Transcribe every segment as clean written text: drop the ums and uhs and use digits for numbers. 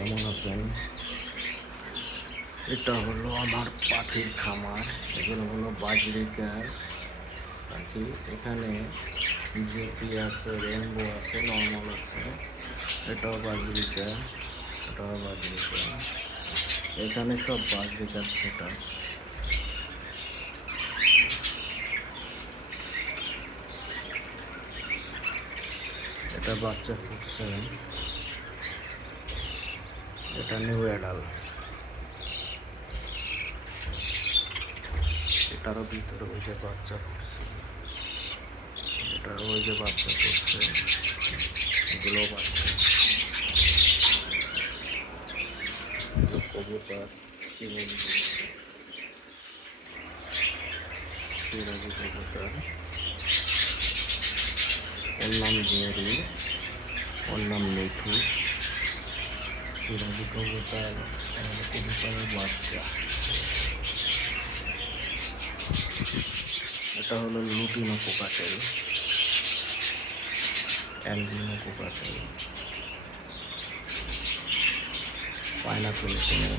কেমন আছেন? এটা হলো আমার পাখির খামার। এগুলো হলো বাজরিকার পাখি। এখানে জেপি আছে, রেনবো আছে, নর্মাল আছে। এটাও বাজরিকা, এটাও বাজরিকা। এখানে সব বাজরিকার সেটা। এটা বাচ্চা ফুটছে, এটা নিউ অ্যাডাল। এটারও ভিতরে ওই যে বাচ্চা ফুটছে, এটারও ওই যে বাচ্চা ফুটছে, এগুলো বাচ্চা। কবুতর কি বলবো, সিরাজি কবুতর। ওর নাম জেরি, ওর নাম মিঠু। সিরাজি কবুতর, কবুতরের বাচ্চা। এটা হলো lutino cockatiel, albino cockatiel, pineapple কোনো,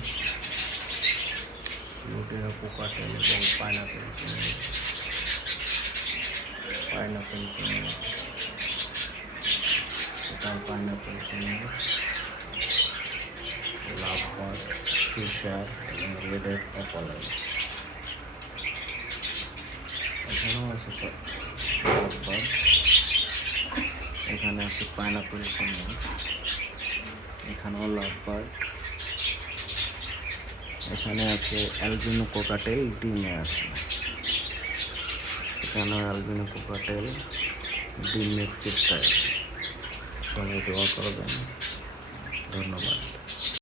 লুটিনো কোকাটেল এবং পাইনাপেল কোনো, পাইনাপেল কোনো, এটাও পাইনাপেল কোনো, লাভবার্ড, ফিশার এবং রেডের অ্যাপোলেল। এখানেও আছে লাভবার্ড, এখানে আছে পাইনাপেল কোনো, এখানেও লাভবার্ড, এখানে আছে অ্যালবিনো কোকাটেল, ডিমে আছে। এখানেও অ্যালবিনো কোকাটেল ডিমের চেষ্টায় আছে। সবাই দোয়া করবেন। ধন্যবাদ।